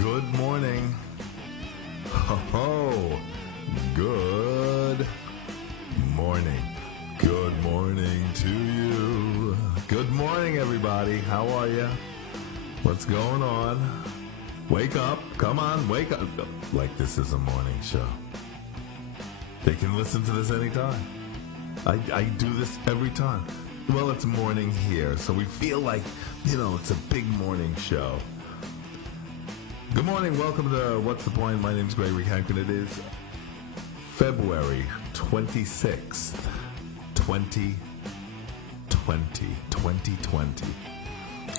Good morning. Ho, good morning. Good morning to you. Good morning, everybody. How are you? What's going on? Wake up. Come on, wake up. Like this is a morning show. They can listen to this anytime. I do this every time. Well, it's morning here, so we feel like, it's a big morning show. Good morning. Welcome to What's the Point? My name's Gregory and I. It is February 26th, 2020.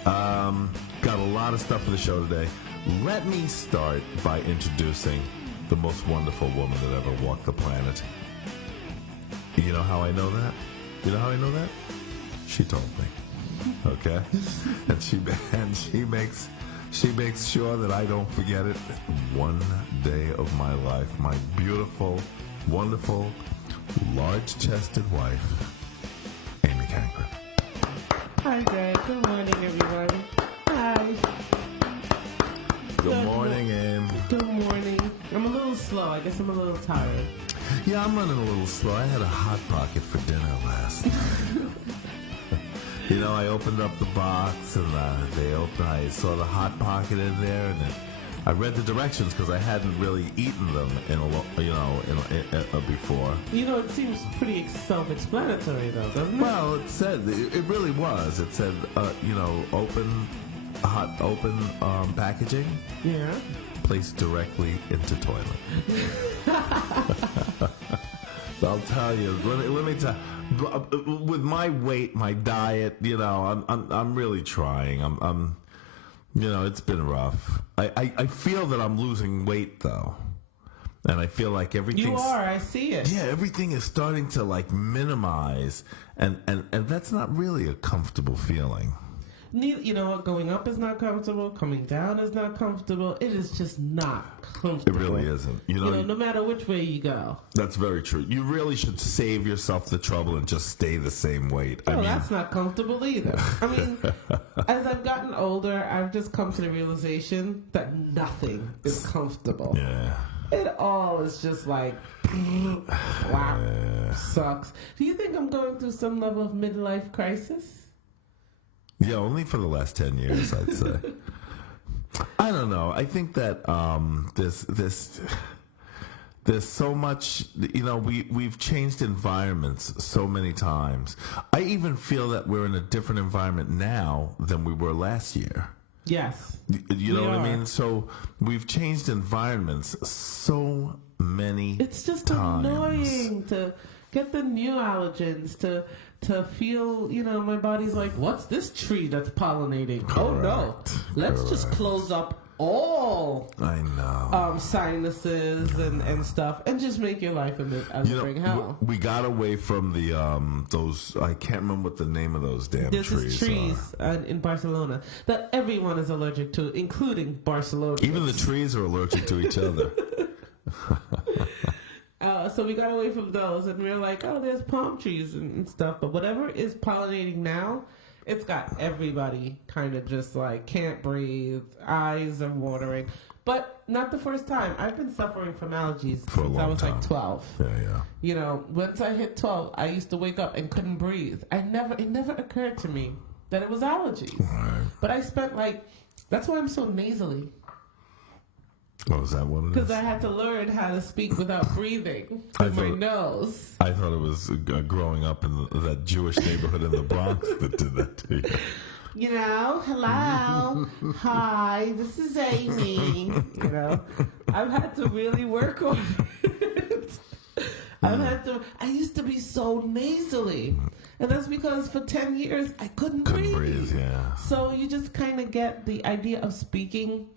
Got a lot of stuff for the show today. Let me start by introducing the most wonderful woman that ever walked the planet. You know how I know that? She told me. Okay? and she makes sure that I don't forget it one day of my life. My beautiful, wonderful, large-chested wife, Amy Cankren. Hi, Greg. Good morning, everybody. Hi. Good morning, Aim. Good morning. I'm a little slow. I guess I'm a little tired. Yeah, I'm running a little slow. I had a Hot Pocket for dinner last night. I opened up the box and I saw the Hot Pocket in there, and I read the directions because I hadn't really eaten them before. It seems pretty self-explanatory, though, doesn't it? Well, it said it really was. It said, open packaging. Yeah. Placed directly into toilet. I'll tell you. Let me tell. With my weight, my diet, I'm really trying. I'm it's been rough. I feel that I'm losing weight though, and I feel like everything. You are. I see it. Yeah, everything is starting to minimize, and that's not really a comfortable feeling. Going up is not comfortable. Coming down is not comfortable. It is just not comfortable. It really isn't. No matter which way you go. That's very true. You really should save yourself the trouble and just stay the same weight. That's not comfortable either. As I've gotten older, I've just come to the realization that nothing is comfortable. Yeah. It all is just wow, sucks. Do you think I'm going through some level of midlife crisis? Yeah, only for the last 10 years, I'd say. I don't know. I think that there's so much, we've changed environments so many times. I even feel that we're in a different environment now than we were last year. Yes. You know what I mean? So we've changed environments so many times. It's just annoying to get the new allergens, to feel, my body's like, what's this tree that's pollinating? Correct. Oh, no. Let's just close up all sinuses and stuff and just make your life a living hell. We got away from the those, I can't remember what the name of those damn trees are. There's trees in Barcelona that everyone is allergic to, including Barcelona. Even the trees are allergic to each other. So we got away from those, and we were like, oh, there's palm trees and stuff. But whatever is pollinating now, it's got everybody kind of just can't breathe, eyes are watering. But not the first time. I've been suffering from allergies since I was time. 12. Yeah. Once I hit 12, I used to wake up and couldn't breathe. It never occurred to me that it was allergies. Right. But I spent that's why I'm so nasally. Oh, is that what it is? Because I had to learn how to speak without breathing with my nose. I thought it was growing up in that Jewish neighborhood in the Bronx that did that to you. Hello, hi, this is Amy. I've had to really work on it. I used to be so nasally. And that's because for 10 years, I couldn't breathe. Yeah. So you just kind of get the idea of speaking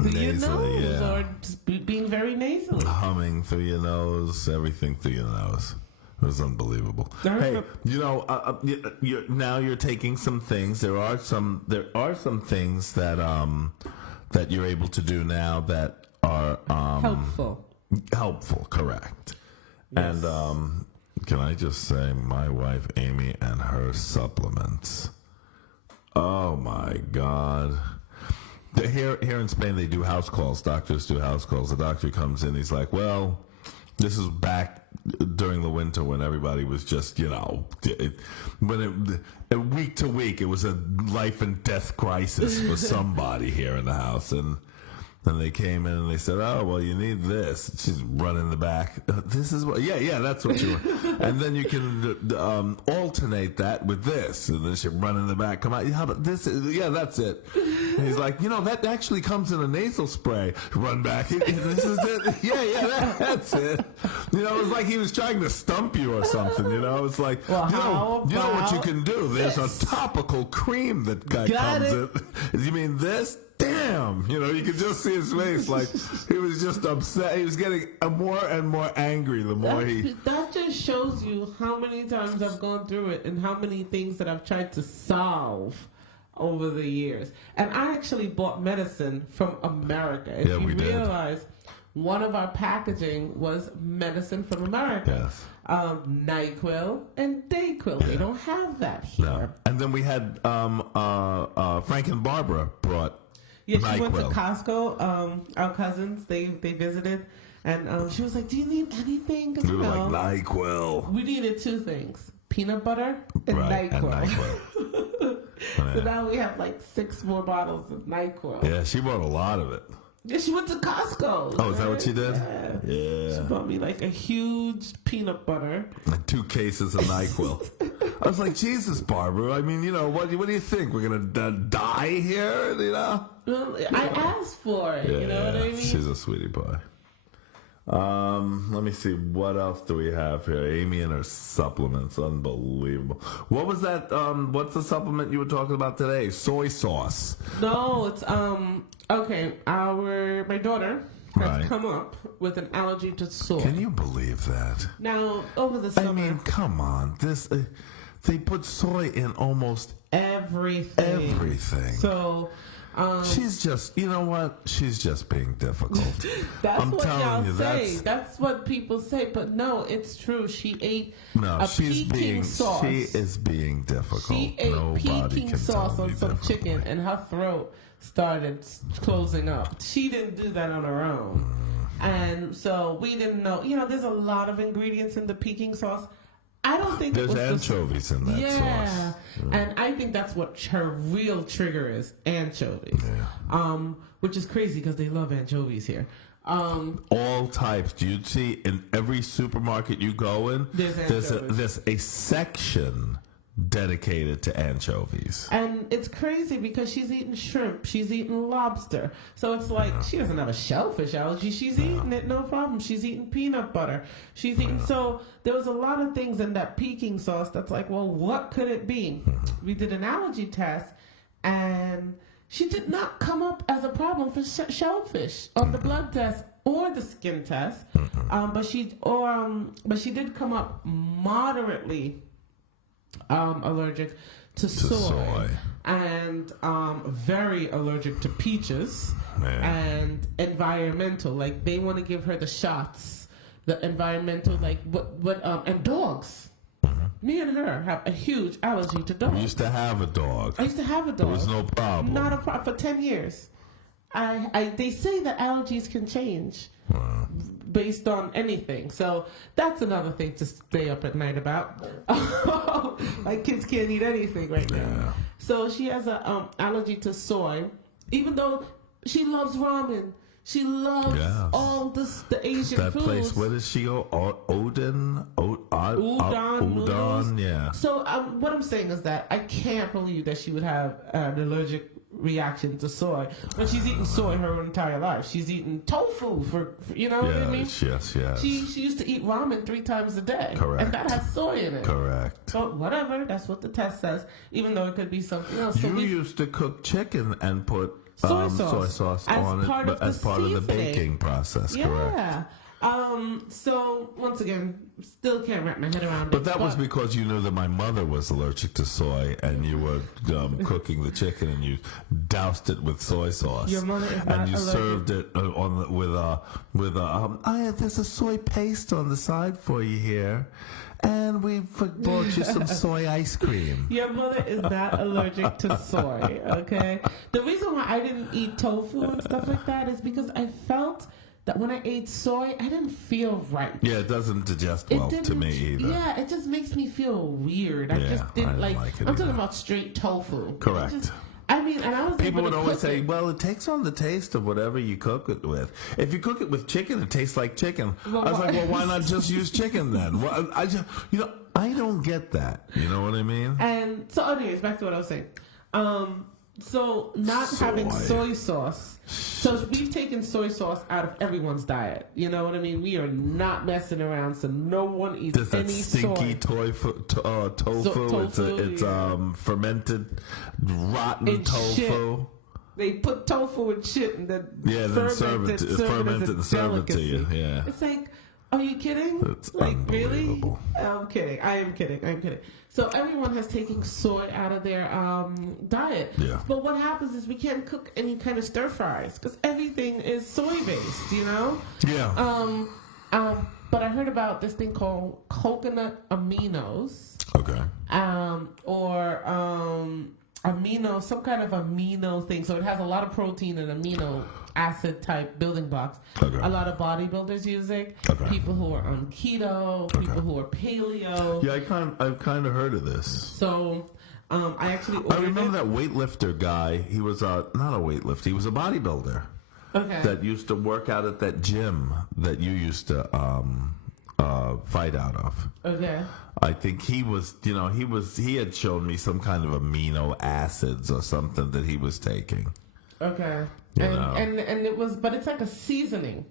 through nasally, your nose, yeah. or just being very nasally. Humming through your nose, everything through your nose. It was unbelievable. Hey, now you're taking some things. There are some things that that you're able to do now that are helpful. Helpful, correct. Yes. And can I just say, my wife Amy and her supplements. Oh my God. Here in Spain, they do house calls. Doctors do house calls. The doctor comes in. He's like, well, this is back during the winter when everybody was just, week to week, it was a life and death crisis for somebody here in the house. And they came in and they said, oh, well, you need this. She's running the back. This is what, yeah, that's what you want. And then you can alternate that with this. And then she'd run in the back, come out. How about this? Yeah, that's it. And he's like, that actually comes in a nasal spray. Run back. This is it. Yeah, that's it. It was like he was trying to stump you or something. It's like, well, you know what you can do? There's a topical cream that comes in. You mean this? Damn, you could just see his face, like he was just upset. He was getting more and more angry the more That just shows you how many times I've gone through it and how many things that I've tried to solve over the years. And I actually bought medicine from America. If you realize, one of our packaging was medicine from America. Yes. NyQuil and Dayquil. They don't have that here. No. And then we had Frank and Barbara brought. Yeah, she went to Costco. Our cousins, they visited, and she was like, "Do you need anything?" We were like, NyQuil. We needed two things: peanut butter and NyQuil. So now we have like 6 more bottles of NyQuil. Yeah, she bought a lot of it. Yeah, she went to Costco. Oh, is that what she did? Yeah. She bought me like a huge peanut butter. And 2 cases of NyQuil. I was like, Jesus, Barbara. I mean, what do you think? We're going to die here, Well, I asked for it, you know what I mean? She's a sweetie pie. Let me see. What else do we have here? Amy and her supplements. Unbelievable. What was that? What's the supplement you were talking about today? Soy sauce. No, it's, okay. My daughter has come up with an allergy to soy. Can you believe that? Now, over the summer. I mean, come on. They put soy in almost everything. So, she's just, you know what? She's just being difficult. That's what y'all say. That's what people say. But no, it's true. She ate Peking sauce. She is being difficult. She ate Peking sauce on some chicken, and her throat started closing up. She didn't do that on her own. And so we didn't know. There's a lot of ingredients in the Peking sauce. I don't think there's anchovies in that sauce. Yeah, and I think that's what her real trigger is, anchovies. Yeah. Which is crazy because they love anchovies here. All types. Do you see in every supermarket you go in? There's a section dedicated to anchovies. And it's crazy because she's eating shrimp, she's eating lobster. So it's like she doesn't have a shellfish allergy. She's eating it, no problem. She's eating peanut butter. She's eating. So there was a lot of things in that Peking sauce that's like, well, what could it be? We did an allergy test, and she did not come up as a problem for shellfish on the blood test or the skin test. But she did come up moderately allergic to soy. And very allergic to peaches. And environmental. Like, they want to give her the shots, the environmental, like and dogs. Me and her have a huge allergy to dogs. We used to have a dog. I used to have a dog. There was no problem. Not a problem for 10 years. They say that allergies can change based on anything. So that's another thing to stay up at night about. Like, kids can't eat anything right now. So she has an allergy to soy, even though she loves ramen. She loves all the Asian foods. That place, where does she go? Udon, yeah. So what I'm saying is that I can't believe that she would have an allergic reaction to soy when she's eaten soy her entire life. She's eaten tofu for you know what I mean? Yes. She used to eat ramen 3 times a day. Correct. And that has soy in it. Correct. So whatever, that's what the test says, even though it could be something else. You used to cook chicken and put soy sauce on it as part of the baking process, correct? So once again, still can't wrap my head around it. But that was because you knew that my mother was allergic to soy, and you were cooking the chicken, and you doused it with soy sauce. Your mother is not and you allergic. served it with there's a soy paste on the side for you here. And we bought you some soy ice cream. Your mother is not allergic to soy, okay? The reason why I didn't eat tofu and stuff like that is because I felt that when I ate soy, I didn't feel right. Yeah, it doesn't digest well to me either. Yeah, it just makes me feel weird. I just didn't like it I'm talking about straight tofu. Correct. And I was People would always say, well, it takes on the taste of whatever you cook it with. If you cook it with chicken, it tastes like chicken. Well, I was like, well, why not just use chicken then? Well, I don't get that. You know what I mean? And so, anyways, back to what I was saying. So not having soy sauce. So we've taken soy sauce out of everyone's diet. You know what I mean? We are not messing around, so no one eats There's any that stinky tofu. It's fermented, rotten tofu. Shit. They put tofu and shit and then serve it to you. Yeah. It's like, are you kidding? It's like, unbelievable. Really? I'm kidding. I am kidding. So everyone has taken soy out of their diet. Yeah. But what happens is we can't cook any kind of stir fries because everything is soy based, you know? Yeah. But I heard about this thing called coconut aminos. Okay. Amino, some kind of amino thing. So it has a lot of protein and amino acid type building blocks. Okay. A lot of bodybuilders use it. Okay. People who are on keto, people who are paleo. Yeah, I've kind of heard of this. So I actually I remember that weightlifter guy. He was not a weightlifter. He was a bodybuilder. Okay. That used to work out at that gym that you used to fight out of. Okay. I think he had shown me some kind of amino acids or something that he was taking. Okay. And it was, but it's like a seasoning.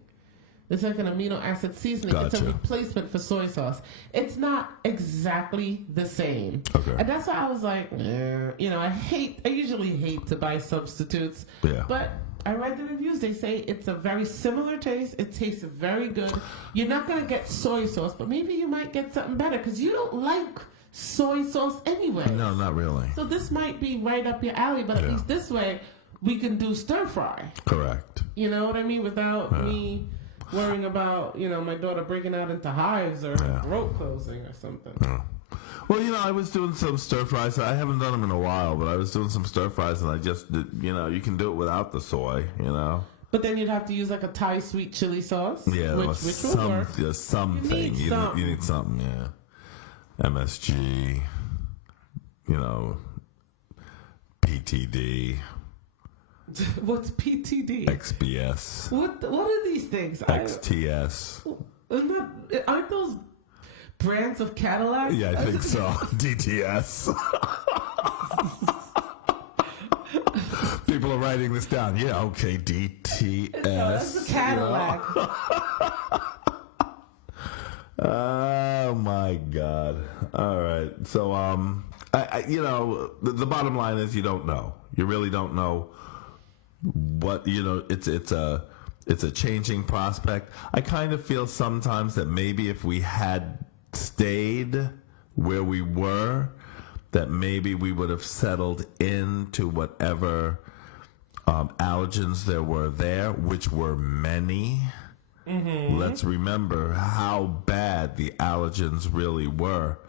It's like an amino acid seasoning. Gotcha. It's a replacement for soy sauce. It's not exactly the same. Okay. And that's why I was like, I usually hate to buy substitutes. Yeah. But I read the reviews. They say it's a very similar taste. It tastes very good. You're not going to get soy sauce, but maybe you might get something better because you don't like soy sauce anyway. No, not really. So this might be right up your alley, but at least this way we can do stir fry. Correct. You know what I mean? Without me worrying about, my daughter breaking out into hives or her throat closing or something. Yeah. Well, I was doing some stir fries. I haven't done them in a while, but I was doing some stir fries, and I just did, you can do it without the soy, But then you'd have to use like a Thai sweet chili sauce. Yeah, which will work. Yeah, something. You need something, yeah. MSG, PTD. What's PTD? XBS. What are these things? XTS. Aren't those brands of Cadillac? Yeah, I think so. DTS. People are writing this down. Yeah, okay, DTS. No, that's a Cadillac. Oh my God! All right, so the bottom line is you don't know. You really don't know what It's a changing prospect. I kind of feel sometimes that maybe if we had stayed where we were, that maybe we would have settled into whatever allergens there were there, which were many. Mm-hmm. Let's remember how bad the allergens really were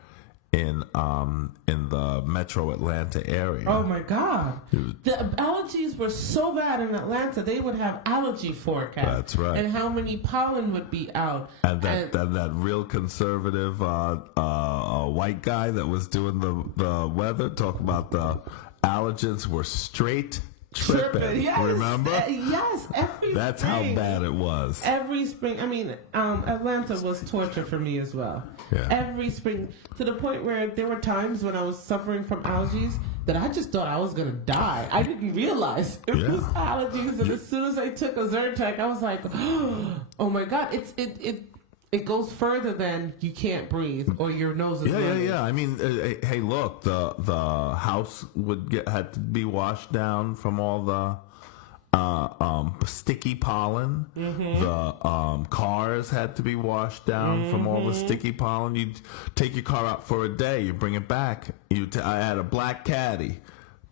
in the metro Atlanta area. Oh my God. The allergies were so bad in Atlanta, they would have allergy forecasts. That's right. And how many pollen would be out. And that real conservative white guy that was doing the weather, talk about the allergens were straight tripping. Yes, remember? Yes, every That's spring. how bad it was. Every spring. I mean, Atlanta was torture for me as well. Yeah. Every spring, to the point where there were times when I was suffering from allergies that I just thought I was going to die. I didn't realize it was allergies, and as soon as I took a Zyrtec, I was like, oh my God, it goes further than you can't breathe or your nose is running. Yeah. I mean, hey, look, the house had to be washed down from all the sticky pollen. Mm-hmm. The cars had to be washed down from all the sticky pollen. You take your car out for a day, you bring it back. I had a black caddy,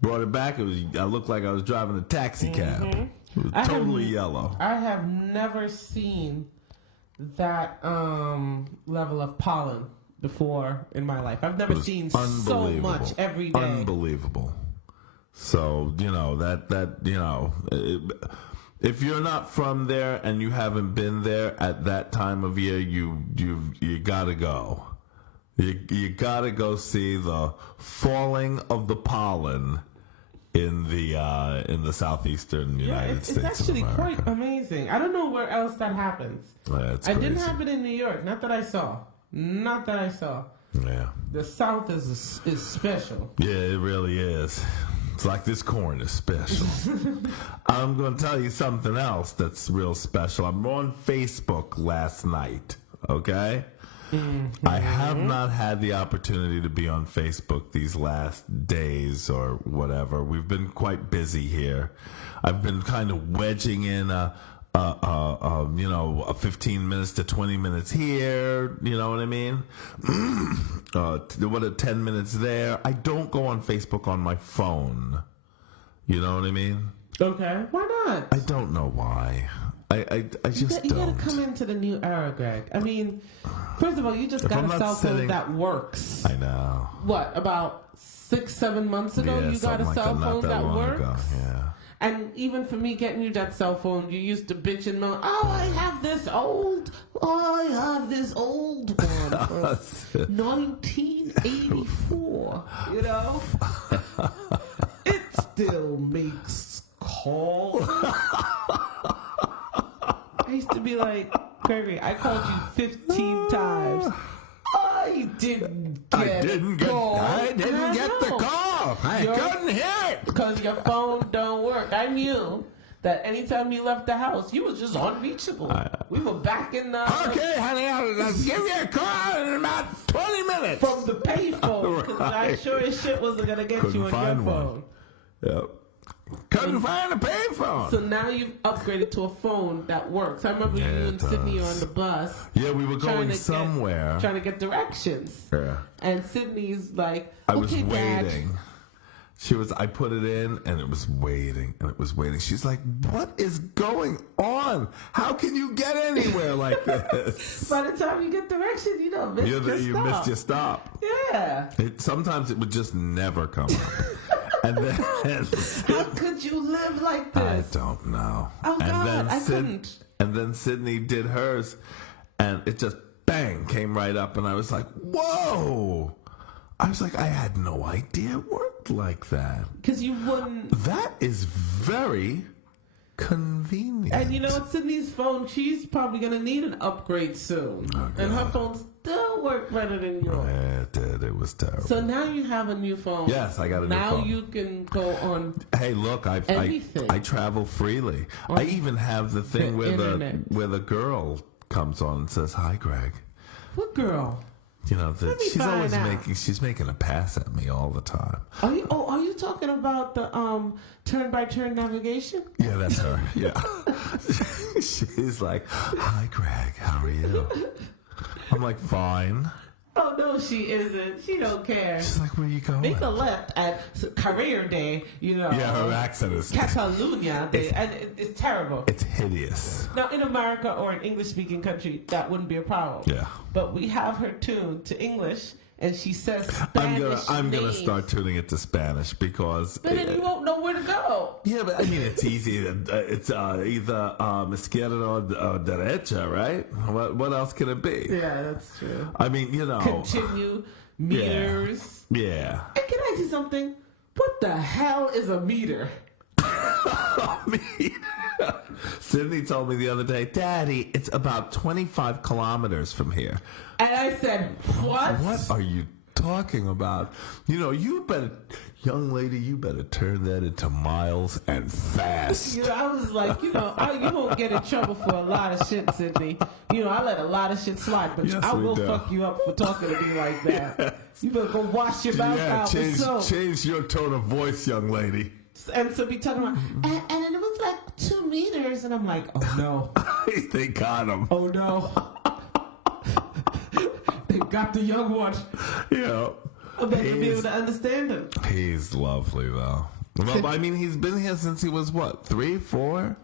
brought it back. I looked like I was driving a taxi cab. It was totally yellow. I have never seen that level of pollen before in my life. I've never seen so much every day. Unbelievable. So, if you're not from there and you haven't been there at that time of year, you gotta go. You gotta go see the falling of the pollen in the southeastern United States. It's actually of America. quite amazing. I don't know where else that happens. That's it crazy. didn't happen in New York. Not that I saw. Yeah. The South is special. Yeah, it really is. It's like this corn is special. I'm going to tell you something else that's real special. I'm on Facebook last night, okay? Mm-hmm. I have not had the opportunity to be on Facebook these last days or whatever. We've been quite busy here. I've been kind of wedging in a 15 minutes to 20 minutes here, you know what I mean? 10 minutes there. I don't go on Facebook on my phone. You know what I mean? Okay. Why not? I don't know why. I just you don't. You gotta come into the new era, Greg. I mean, first of all, you just got a cell phone that works. I know. What, about 6-7 months ago, you got a cell phone that works? Ago. Yeah. And even for me getting you that cell phone, you used to bitch and moan, I have this old one from 1984, you know? It still makes calls. I used to be like, Gregory, I called you 15 times. I didn't get the call. I couldn't hear it. Because your phone don't work. I knew that anytime you left the house, you was just unreachable. We were back in the... Okay, honey, I'll give you a call in about 20 minutes. From the payphone. Because I sure as shit wasn't going to get you on your phone. Yep. Couldn't find a payphone. So now you've upgraded to a phone that works. I remember you and Sydney were on the bus. Yeah, we were going somewhere. Trying to get directions. Yeah. And Sydney's like, I was waiting. Dad. I put it in and it was waiting and it was waiting. She's like, what is going on? How can you get anywhere like this? By the time you get directions, you don't miss your stop. You missed your stop. Yeah. Sometimes it would just never come up. And then, how could you live like this? I don't know. Oh, God, I couldn't. And then Sydney did hers, and it just, bang, came right up, and I was like, whoa. I was like, I had no idea it worked like that. Because you wouldn't. That is very convenient. And you know what, Sydney's phone, she's probably going to need an upgrade soon. Oh, and her phone still worked better than yours. Yeah, it did. It was terrible. So now you have a new phone. Yes, I got a new phone. Now you can go on. Hey, look, I travel freely. I even have the thing where the girl comes on and says, "Hi, Greg." What girl? You know, she's making a pass at me all the time. Are you talking about the turn-by-turn navigation? Yeah, that's her. Yeah. She's like, "Hi, Greg, how are you?" I'm like, "Fine." Oh, no, she isn't. She don't care. She's like, "Where you going?" Make a left at Career Day, you know. Yeah, her accent is... Catalonia Day, and it's terrible. It's hideous. Now, in America or an English-speaking country, that wouldn't be a problem. Yeah. But we have her tuned to English, and she says Spanish I'm gonna start tuning it to Spanish because... But then you won't know where to go. Yeah, but I mean, it's easy. It's either izquierda or derecha, right? What else can it be? Yeah, that's true. I mean, you know... Continue, meters. Yeah. And can I ask you something? What the hell is a meter? Sydney told me the other day, "Daddy, it's about 25 kilometers from here." And I said, what? What are you talking about? You know, young lady, you better turn that into miles and fast. You know, I was like, you won't get in trouble for a lot of shit, Sydney. You know, I let a lot of shit slide, but yes, I will fuck you up for talking to me like that. Yes. You better go wash your mouth out with soap. Change your tone of voice, young lady. And so be talking about, and then it was like 2 meters, and I'm like, oh no. They got him. Oh no. They got the young one. Yeah. I bet you'll be able to understand him. He's lovely, though. Well, I mean, he's been here since he was, what, 3, 4?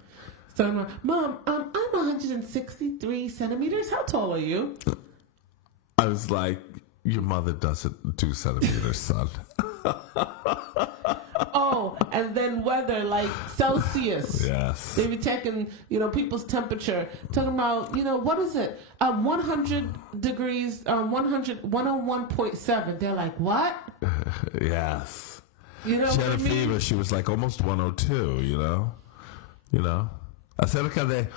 So I'm like, Mom, I'm 163 centimeters. How tall are you? I was like, Your mother doesn't do centimeters, son. Oh, and then weather, like Celsius. Yes. They be checking, people's temperature. Talking about, what is it? 100 degrees, 101.7. They're like, what? Yes. You know She what had I a mean? fever. She was like almost 102, Acerca de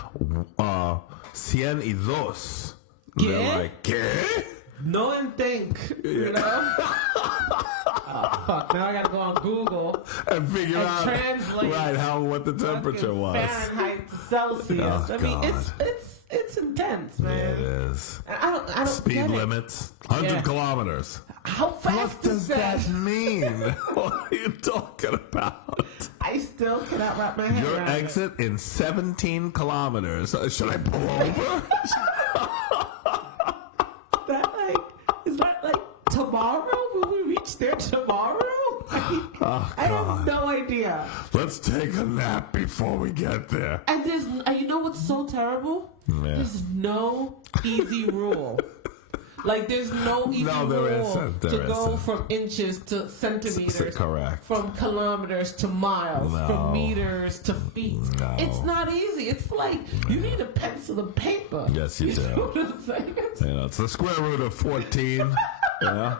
102. ¿Qué? They're like, ¿qué? No and think, Oh, fuck. Now I gotta go on Google And figure and out translate what the temperature fucking was. Fahrenheit to Celsius. Oh, I mean, God. it's intense, Yeah, man. it is. I don't Speed get it. limits, 100 Yeah. kilometers. How fast What does is that? mean? What are you talking about? I still cannot wrap my head Your around it. exit in 17 kilometers. Should I pull over? Is that like tomorrow? Will we reach there tomorrow? I have no idea. Let's take a nap before we get there. And you know what's so terrible? Yeah. There's no easy rule. Like there's no easy No, there rule isn't. There to go isn't. from inches to centimeters, Correct. from kilometers to miles, No. from meters to feet. No. It's not easy. It's like you need a pencil and paper. Yes, you do. know what I'm saying? It's the square root of 14. Yeah.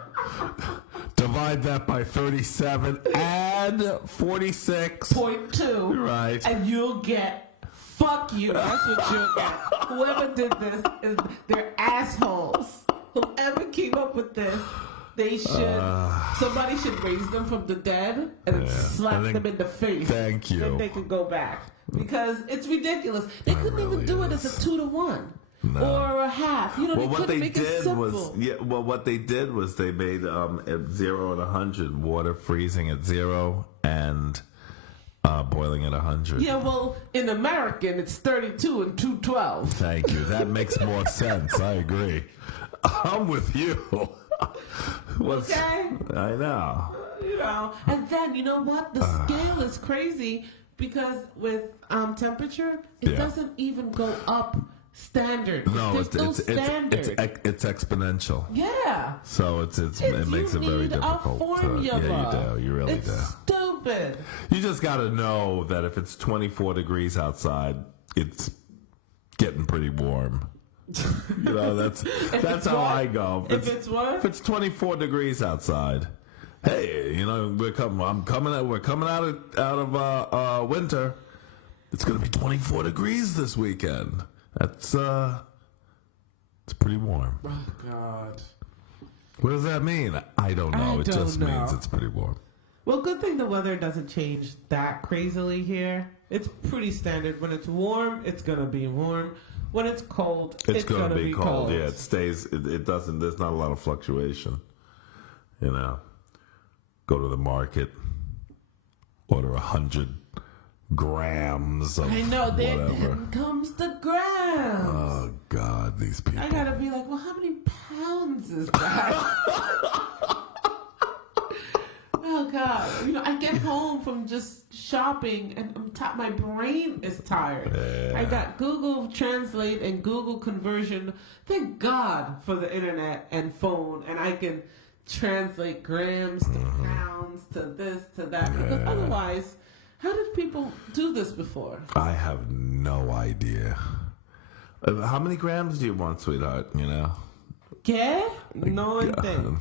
Divide that by 37. Add 46. 0.2. Right. And you'll get. Fuck you. That's what you'll get. Whoever did this they're assholes. Whoever came up with this, they should. Somebody should raise them from the dead and slap And then- them in the face. Thank you. Then they could go back because it's ridiculous. They couldn't even really do it is. as a 2-to-1 No. or a half. They What couldn't they make it did simple. what they did was they made at 0 and 100 water freezing at 0 and boiling at 100. Yeah, well, in American, it's 32 and 212. Thank you. That makes more sense. I agree. I'm with you. Okay? I know. And then you know what? The scale is crazy because with temperature, it Yeah. doesn't even go up standard. No, There's no standard. it's exponential. Yeah. So it makes it very need difficult. A formula. Yeah, you do. You really it's do. stupid. You just got to know that if it's 24 degrees outside, it's getting pretty warm. That's how what? I go. If it's what? If it's 24 degrees outside, hey, we're coming out of winter. It's going to be 24 degrees this weekend. It's pretty warm. Oh God. What does that mean? I don't know. I It just don't means know. it's pretty warm. Well, good thing the weather doesn't change that crazily here. It's pretty standard. When it's warm, it's gonna be warm. When it's cold, It's gonna be cold. Yeah, it stays. It doesn't. There's not a lot of fluctuation. Go to the market, order 100 grams of I know. Then whatever. comes the grams. Oh God, these people. I gotta be like, well, how many pounds is that? Oh God! I get home from just shopping, and my brain is tired. Yeah. I got Google Translate and Google Conversion. Thank God for the internet and phone, and I can translate grams to pounds to this to that. Because otherwise, how did people do this before? I have no idea. How many grams do you want, sweetheart? ¿Qué? No entiendo.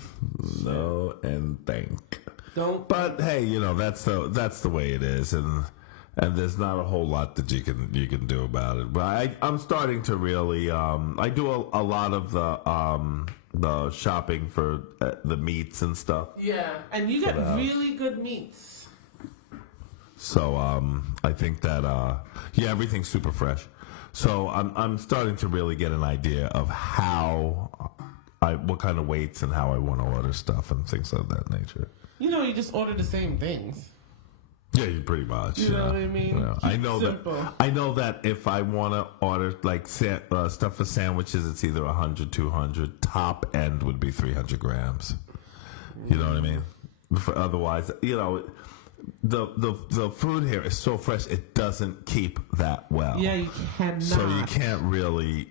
No and thank. Don't. But hey, that's the way it is, and there's not a whole lot that you can do about it. But I'm starting to really I do a lot of the shopping for the meats and stuff. Yeah, and you get really good meats. So I think that everything's super fresh. So I'm starting to really get an idea of what kind of weights and how I want to order stuff and things of that nature. You just order the same things. Yeah, you pretty much. You know what I mean? I know Simple. that. I know that if I want to order like stuff for sandwiches, it's either 100, 200. Top end would be 300 grams. You know what I mean? Otherwise, the food here is so fresh; it doesn't keep that well. Yeah, you cannot. So you can't really,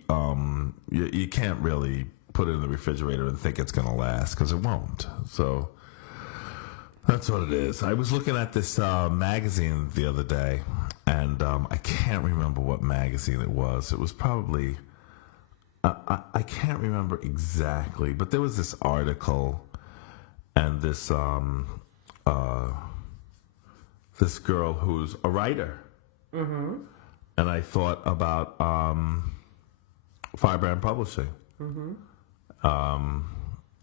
you can't really put it in the refrigerator and think it's going to last, because it won't. So that's what it is. I was looking at this magazine the other day, and I can't remember what magazine it was. It was probably, I can't remember exactly, but there was this article, and this this girl who's a writer. Mm-hmm. And I thought about Firebrand Publishing. Mm-hmm.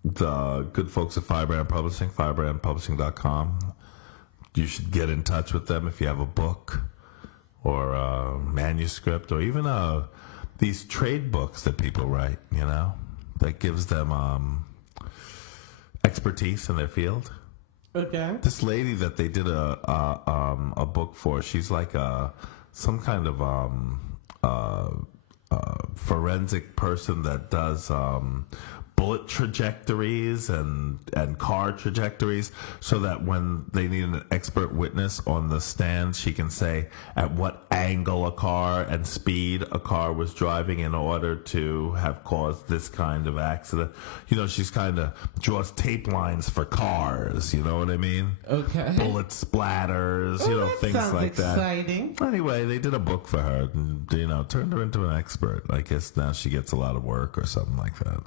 The good folks at Firebrand Publishing, firebrandpublishing.com. You should get in touch with them if you have a book or a manuscript, or even these trade books that people write, that gives them expertise in their field. Okay. This lady that they did a book for, she's like some kind of forensic person that does bullet trajectories and car trajectories, so that when they need an expert witness on the stand, she can say at what angle a car and speed a car was driving in order to have caused this kind of accident. She's kind of draws tape lines for cars, you know what I mean? Okay. Bullet splatters, That things sounds like exciting. that. Anyway, they did a book for her and, turned her into an expert. I guess now she gets a lot of work or something like that.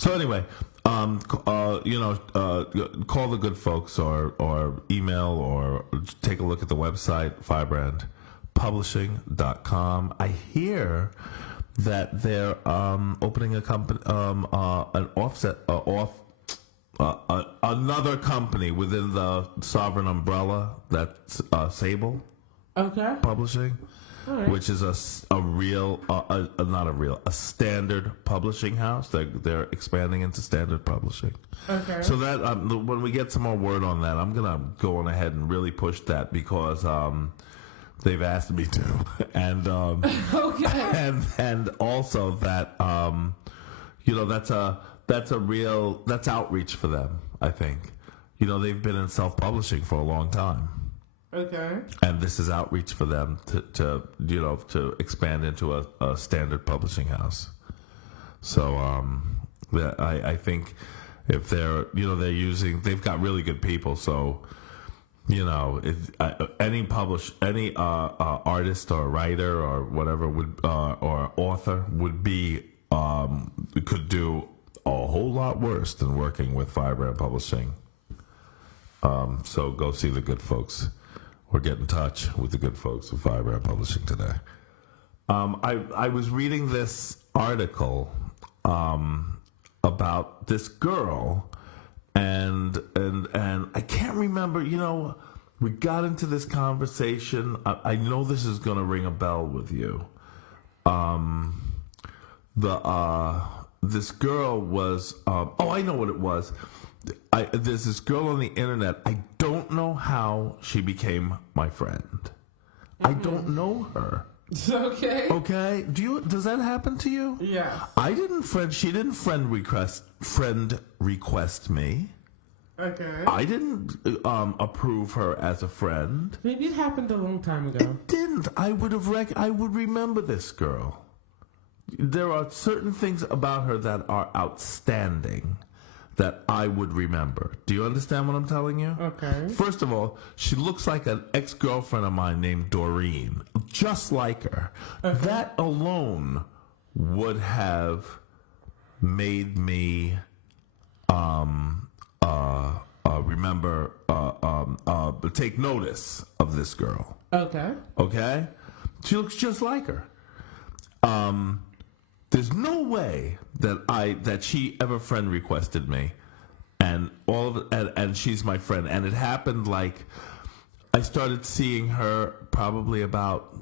So anyway, call the good folks or email or take a look at the website, firebrandpublishing.com. I hear that they're opening a company, another company within the Sovereign umbrella. That's Sable Publishing. Right. Which is a standard publishing house. They're expanding into standard publishing. Okay. So that when we get some more word on that, I'm gonna go on ahead and really push that, because they've asked me to, and okay. and also that that's outreach for them. I think they've been in self-publishing for a long time. Okay. And this is outreach for them to expand into a standard publishing house. So I think if they've got really good people. So any artist or writer or whatever or author could do a whole lot worse than working with Firebrand Publishing. So go see the good folks. Or get in touch with the good folks of Firebrand Publishing today. I was reading this article about this girl, and I can't remember. We got into this conversation. I know this is going to ring a bell with you. This girl was. I know what it was. There's this girl on the internet. I don't know how she became my friend. Mm-hmm. I don't know her. Okay. Okay. Does that happen to you? Yeah. She didn't friend request me. Okay. I didn't approve her as a friend. Maybe it happened a long time ago. It didn't. I would remember this girl. There are certain things about her that are outstanding that I would remember. Do you understand what I'm telling you? Okay. First of all, she looks like an ex-girlfriend of mine named Doreen. Just like her. Okay. That alone would have made me remember, take notice of this girl. Okay. Okay? She looks just like her. There's no way that she ever friend requested me, and and she's my friend. And it happened like I started seeing her probably about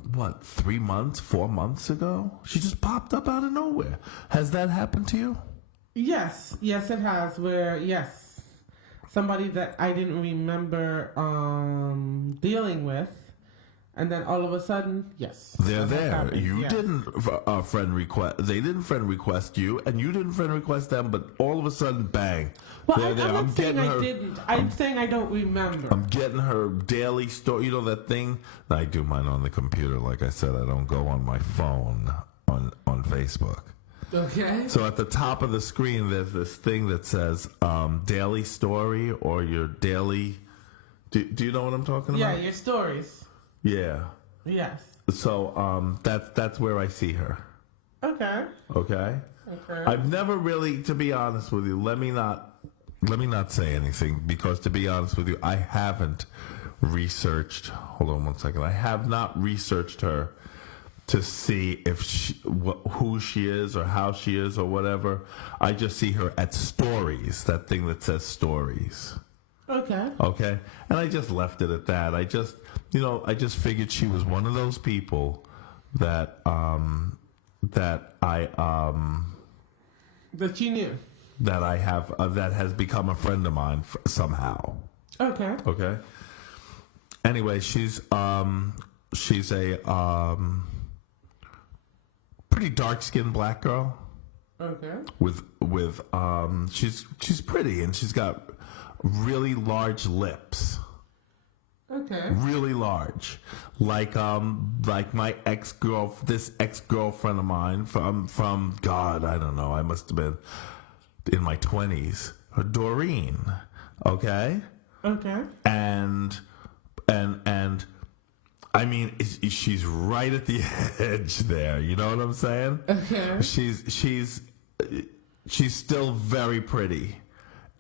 4 months ago. She just popped up out of nowhere. Has that happened to you? Yes, it has. Somebody that I didn't remember dealing with. And then all of a sudden, yes. They're there. You didn't friend request. They didn't friend request you, and you didn't friend request them. But all of a sudden, bang! Well, I'm not saying I didn't. I'm saying I don't remember. I'm getting her daily story. You know that thing? I do mine on the computer. Like I said, I don't go on my phone on Facebook. Okay. So at the top of the screen, there's this thing that says daily story or your daily. Do you know what I'm talking Yeah, about? your stories. Yeah. Yes. So that's where I see her. Okay. Okay. Okay. I've never really, to be honest with you, let me not say anything, because to be honest with you, I haven't researched. Hold on one second. I have not researched her to see if who she is or how she is or whatever. I just see her at stories, that thing that says stories. Okay. Okay, and I just left it at that. I just figured she was one of those people that That you knew. that I have that has become a friend of mine somehow. Okay. Okay. Anyway, she's a pretty dark-skinned black girl. Okay. With she's pretty, and she's got really large lips. Okay. Really large, like my this ex-girlfriend of mine from God, I don't know, I must have been in my 20s, Doreen. Okay. Okay. And I mean, she's right at the edge there. You know what I'm saying? Okay. She's still very pretty.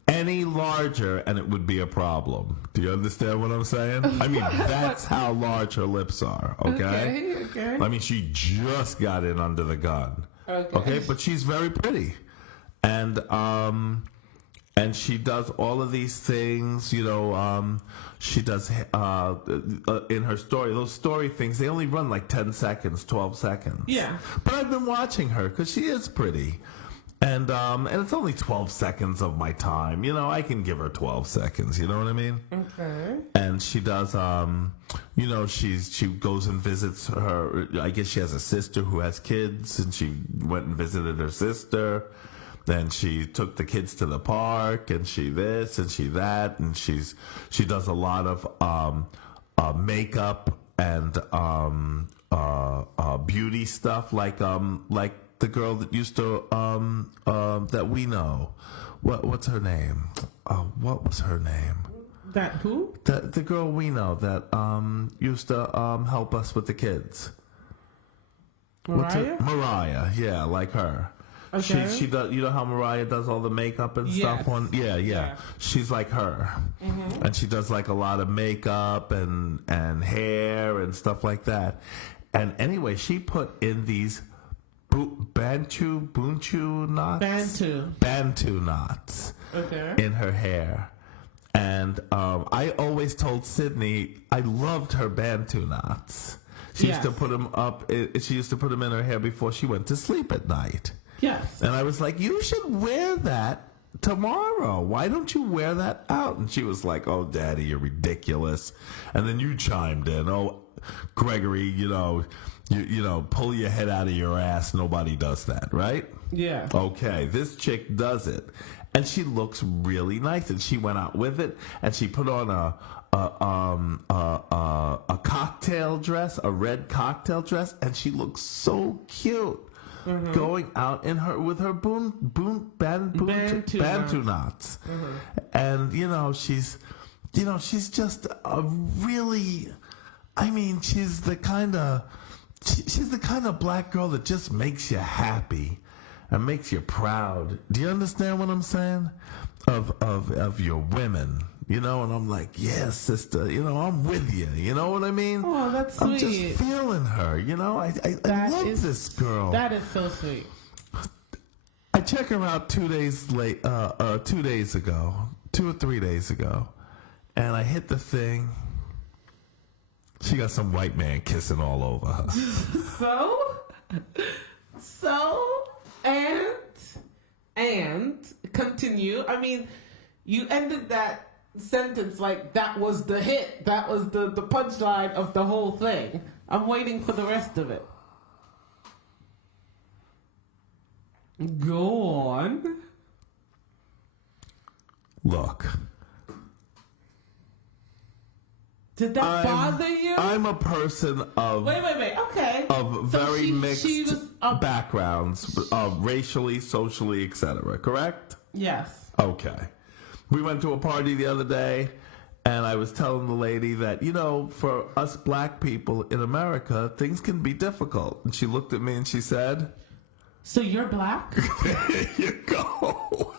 Any larger, and it would be a problem. Do you understand what I'm saying? I mean, that's how large her lips are. Okay. Okay. I mean, she just got in under the gun. Okay. But she's very pretty, and she does all of these things. You know, she does in her story. Those story things, they only run like 10 seconds, 12 seconds. Yeah. But I've been watching her because she is pretty. And it's only 12 seconds of my time. You know, I can give her 12 seconds. You know what I mean? Okay. And she does, you know, she goes and visits her. I guess she has a sister who has kids, and she went and visited her sister. Then she took the kids to the park, and she this and she that, and she does a lot of makeup and beauty stuff, like the girl that used to that we know. What's her name? What was her name? That who? The girl we know that used to help us with the kids. Mariah? Mariah, yeah, like her. Okay. She does. You know how Mariah does all the makeup and stuff on. Yeah. She's like her, and she does like a lot of makeup and hair and stuff like that. And anyway, she put in these Bantu knots. Bantu knots. Okay. In her hair. And I always told Sydney I loved her Bantu knots. She used to put them up. She used to put them in her hair before she went to sleep at night. Yes. And I was like, you should wear that tomorrow. Why don't you wear that out? And she was like, oh, Daddy, you're ridiculous. And then you chimed in, oh, Gregory, you know, pull your head out of your ass. Nobody does that, right? Yeah. Okay, this chick does it. And she looks really nice. And she went out with it, and she put on a cocktail dress, a red cocktail dress, and she looks so cute. Mm-hmm. Going out in her with her Bantu knots, and she's just a really, I mean, she's the kind of black girl that just makes you happy and makes you proud. Do you understand what I'm saying? Of your women. And I'm like, yeah, sister, I'm with you. You know what I mean? Oh, that's sweet. I'm just feeling her, I love this girl. That is so sweet. I check her out 2 days ago, 2 or 3 days ago, and I hit the thing. She got some white man kissing all over her. and continue. I mean, you ended that sentence like that was the hit. That was the punchline of the whole thing. I'm waiting for the rest of it. Go on. Look. Did that bother you? I'm a person of Wait. Okay. of So very mixed she was backgrounds, racially, socially, etc. Correct? Yes. Okay. We went to a party the other day, and I was telling the lady that, for us black people in America, things can be difficult. And she looked at me and she said, "So you're black?" There you go.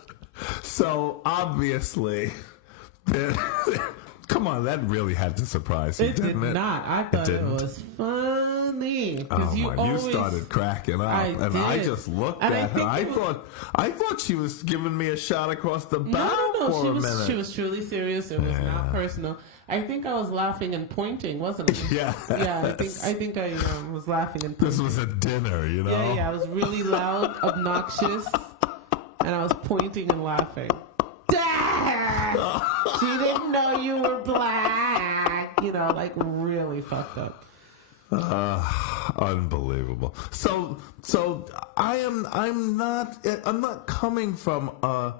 So obviously, come on, that really had to surprise you, didn't it? It did not. I thought it was funny. Oh you started cracking up, I just looked at her. I thought she was giving me a shot across the bow for a minute. She was truly serious. It was not personal. I think I was laughing and pointing, wasn't it? Yeah. Yeah, I think I was laughing and pointing. This was a dinner, Yeah, I was really loud, obnoxious, and I was pointing and laughing. Dad! She didn't know you were black. Like really fucked up. Unbelievable. So I'm not coming from I'm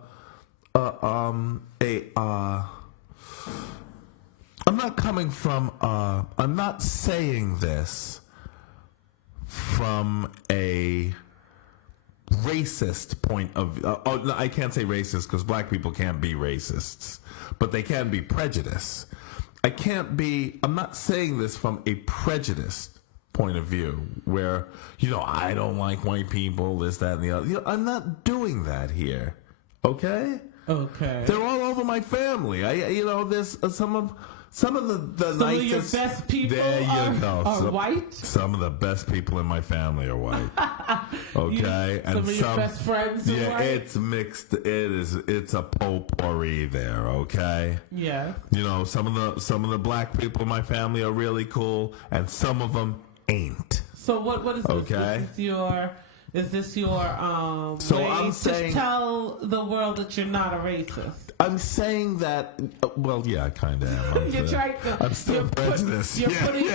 not saying this from a racist point of view. No, I can't say racist because black people can't be racists, but they can be prejudiced. I'm not saying this from a prejudiced point of view where, I don't like white people, this, that, and the other. I'm not doing that here. Okay? Okay. They're all over my family. There's some of the nicest. Some of your best people are white? Some of the best people in my family are white. Okay? Some of your best friends are white? Yeah, it's mixed. It's a potpourri there, okay? Yeah. Some of the black people in my family are really cool, and some of them ain't. So what is this? Okay? Is this your So way I'm to saying, tell the world that you're not a racist? I'm saying that. Well, yeah, I kind of am. You're trying to. I'm still prejudiced. You're putting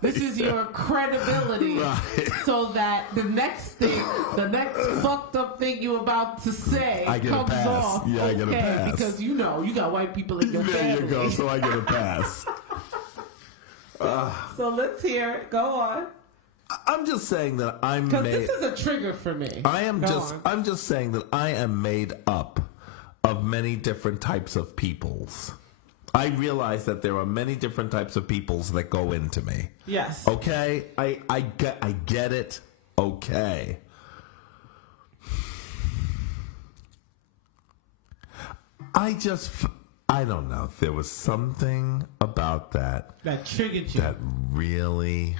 this is your credibility, right. So that the next fucked up thing you're about to say comes off. Yeah, I get a pass. Because you got white people in your family. There you go. So I get a pass. So let's hear it. Go on. I'm just saying that because this is a trigger for me. I'm just saying that I am made up of many different types of peoples. I realize that there are many different types of peoples that go into me. Yes. Okay? I get it. Okay. I don't know. There was something about that triggered you. That really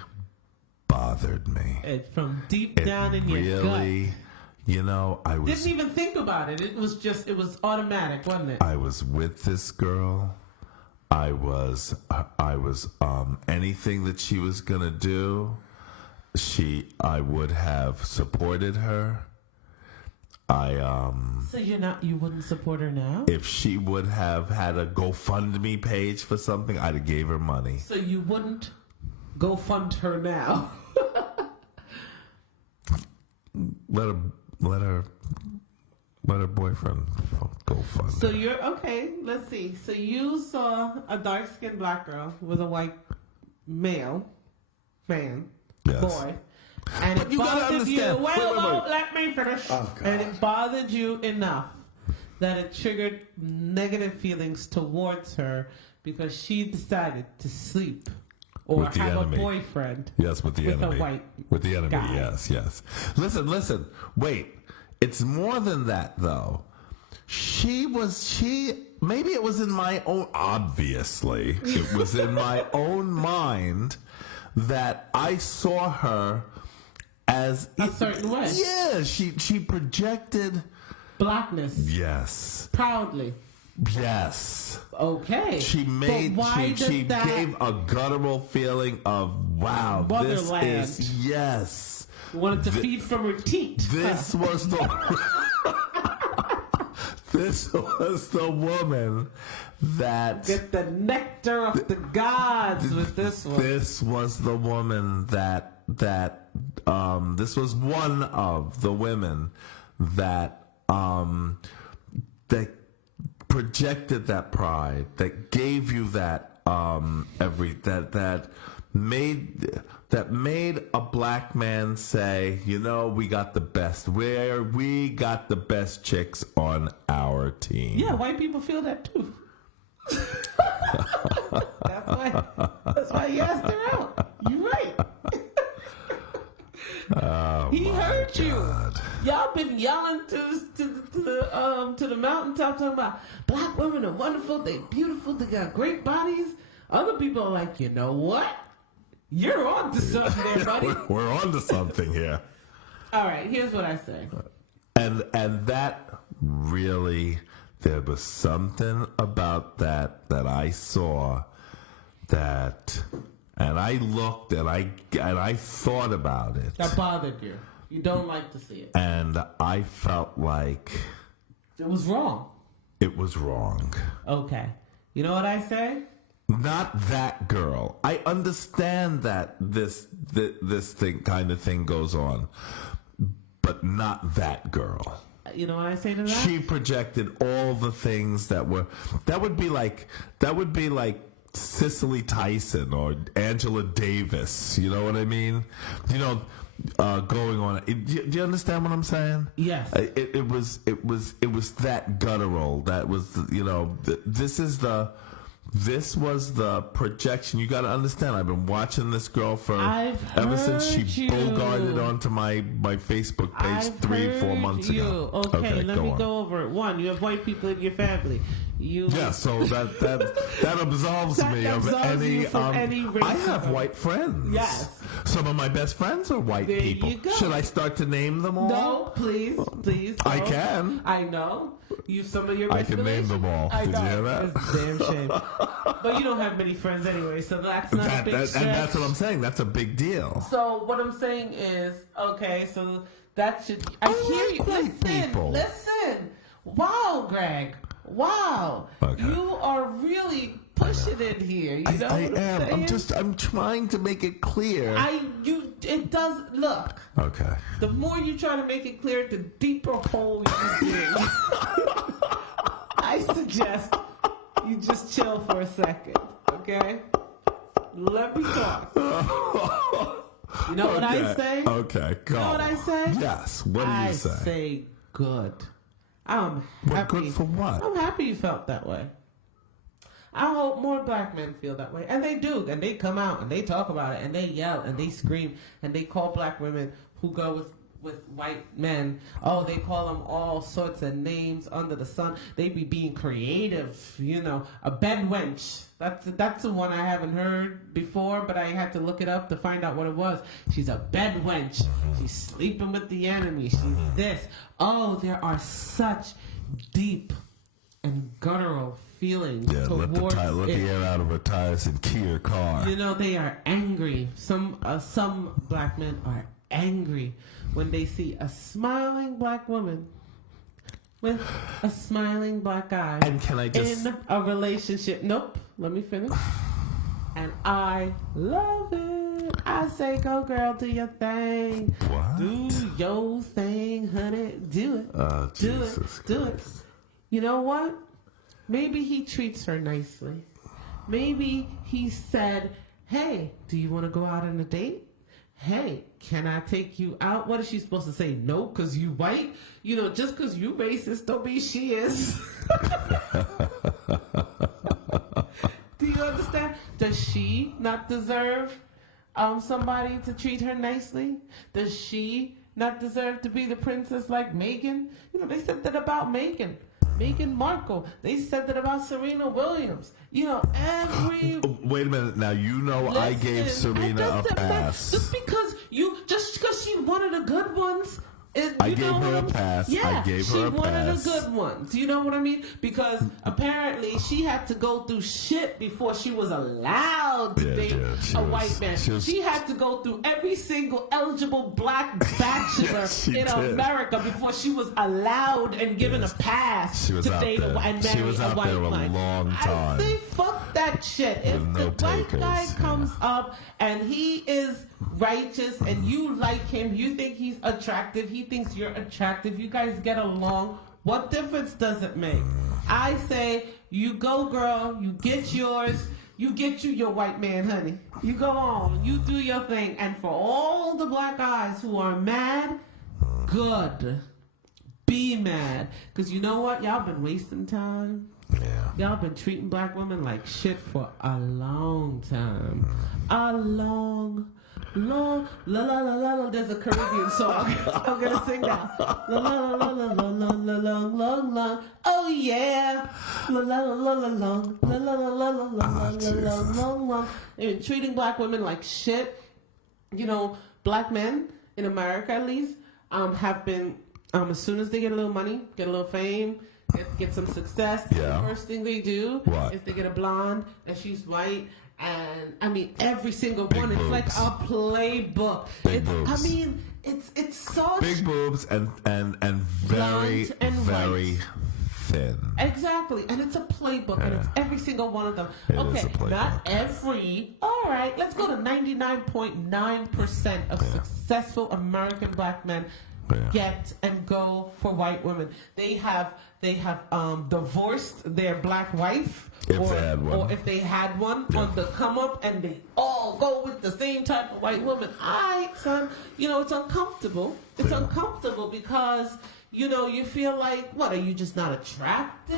bothered me. From deep down in your gut. I was... Didn't even think about it. It was automatic, wasn't it? I was with this girl. I was anything that she was going to do, I would have supported her. So you wouldn't support her now? If she would have had a GoFundMe page for something, I'd have gave her money. So you wouldn't go fund her now? Let her boyfriend go fund. So you're okay. Let's see. So you saw a dark-skinned black girl with a white man, yes. boy, and but it bothered you. Wait. Let me finish. Oh, and it bothered you enough that it triggered negative feelings towards her because she decided to sleep. Or with the have enemy. A boyfriend. Yes, with the enemy. A white with the enemy, guy. yes. Listen. Wait. It's more than that, though. Maybe it was in my own, obviously, it was in my own mind that I saw her as... a certain way. Yeah, she projected... blackness. Yes. Proudly. Yes. Okay. She gave a guttural feeling of, wow, Motherland. this is, yes. Wanted to feed from her teat. This was the this was the woman that get the nectar of the gods with this one. This was the woman that this was one of the women that that projected that pride, that gave you that made a black man say, you know, we got the best. We got the best chicks on our team. Yeah, white people feel that too. That's why he asked her out. You're right. He heard you. Y'all been yelling to the mountaintop talking about black women are wonderful, they beautiful, they got great bodies. Other people are like, you know what? You're on to something there, buddy. We're on to something here. All right, here's what I say. And that really, there was something about that I saw that, and I looked and I thought about it. That bothered you. You don't like to see it. And I felt like it was wrong. It was wrong. Okay. You know what I say? Not that girl. I understand that this kind of thing goes on, but not that girl. You know what I say to that? She projected all the things that would be like Cicely Tyson or Angela Davis. You know what I mean? You know, going on. Do you understand what I'm saying? Yes. It was that guttural. That was, you know, this was the projection. You got to understand. I've been watching this girl ever since she bogarted onto my Facebook page 3-4 months ago. Okay, let me go over it. One, you have white people in your family. So that absolves me of any racism. I have white friends. Yes. Some of my best friends are white people. You go. Should I start to name them all? No, please. I can. I know. Some of your I can name them all. Did you hear that? It's a damn shame. But you don't have many friends anyway, so that's not a big stretch. And that's what I'm saying. That's a big deal. So what I'm saying is, okay, so that should... I hear you. Listen. Wow, Greg. Wow. Okay. You are really pushing it here. You know I am. I'm trying to make it clear. It does look. Okay. The more you try to make it clear, the deeper hole you dig. I suggest you just chill for a second, okay? Let me talk. You know what I say? Okay, go. You know what I say? Yes. What do you say? I say good. I'm happy. Good for what? I'm happy you felt that way. I hope more black men feel that way. And they do. And they come out and they talk about it and they yell and they scream and they call black women who go with white men. Oh, they call them all sorts of names under the sun. They be being creative, you know. A bed wench. That's the one I haven't heard before, but I had to look it up to find out what it was. She's a bed wench. She's sleeping with the enemy. She's this. Oh, there are such deep and guttural feelings towards let the air out of her tires and key her car. You know, they are angry. Some black men are angry when they see a smiling black woman with a smiling black guy and can I just... in a relationship. Nope. Let me finish. And I love it. I say, go girl, do your thing. What? Do your thing, honey. Do it. Oh, do Jesus it. Do it. Christ. You know what? Maybe he treats her nicely. Maybe he said, hey, do you want to go out on a date? Hey, can I take you out? What is she supposed to say? No, because you white? You know, just because you racist don't mean she is. Do you understand? Does she not deserve somebody to treat her nicely? Does she not deserve to be the princess like Meghan? You know, they said that about Meghan Markle. They said that about Serena Williams. You know, Wait a minute. Now, you know, listen, I gave Serena a pass. Just because she's one of the good ones. I gave her a pass. Yeah, I gave her a pass. She's one of the good ones. You know what I mean? Because apparently she had to go through shit before she was allowed to date a white man. She had to go through every single eligible black bachelor in America before she was allowed and given a pass to date and marry a white man. A long time. I say fuck that shit. If the white guy comes up and he is righteous and you like him, you think he's attractive, he thinks you're attractive, you guys get along, what difference does it make? I say, you go girl, you get yours, You get you your white man, honey. You go on. You do your thing. And for all the black guys who are mad, good. Be mad. Because you know what? Y'all been wasting time. Yeah. Y'all been treating black women like shit for a long time. A long, la la la la la. There's a Caribbean song. I'm gonna sing that. La la la la la la la long long long. Oh yeah. La la la la la long. La la la la la la la long long. They've been treating black women like shit. You know, black men in America at least have been as soon as they get a little money, get a little fame. Get some success. Yeah. The first thing they do What? is they get a blonde and she's white. And I mean, every single Big one. boobs. It's like a playbook. Big boobs. I mean, it's such Big boobs and very, Blonde and very white. thin. Exactly, and it's a playbook, and it's every single one of them. It is Okay, a playbook. not every. All right, let's go to 99.9% of successful American black men get and go for white women. They have divorced their black wife, If they had one. or if they had one on the come up, and they all go with the same type of white woman. Son, it's uncomfortable. It's uncomfortable because you feel like, what, are you just not attracted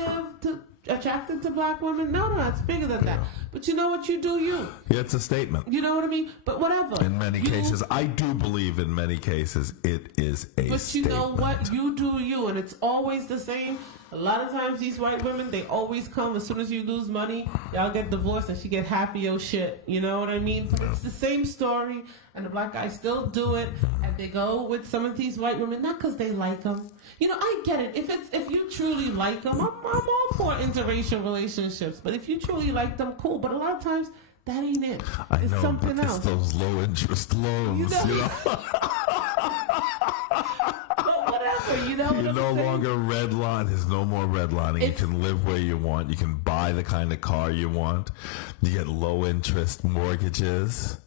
to black women? No, it's bigger than that. But you know what? You do you. Yeah, it's a statement. You know what I mean? But whatever. In many cases, I do believe in many cases it is a But statement. you know what? You do you, and it's always the same. A lot of times these white women, they always come as soon as you lose money, y'all get divorced and she get half of your shit. You know what I mean? It's the same story, and the black guys still do it, and they go with some of these white women, not because they like them. I get it. If you truly like them, I'm all for interracial relationships. But if you truly like them, cool. But a lot of times, that ain't it. I It's know, something but else. it's those low interest loans, But whatever, what You're I'm no saying? longer redline. There's no more redlining. You It's- can live where you want. You can buy the kind of car you want. You get low interest mortgages.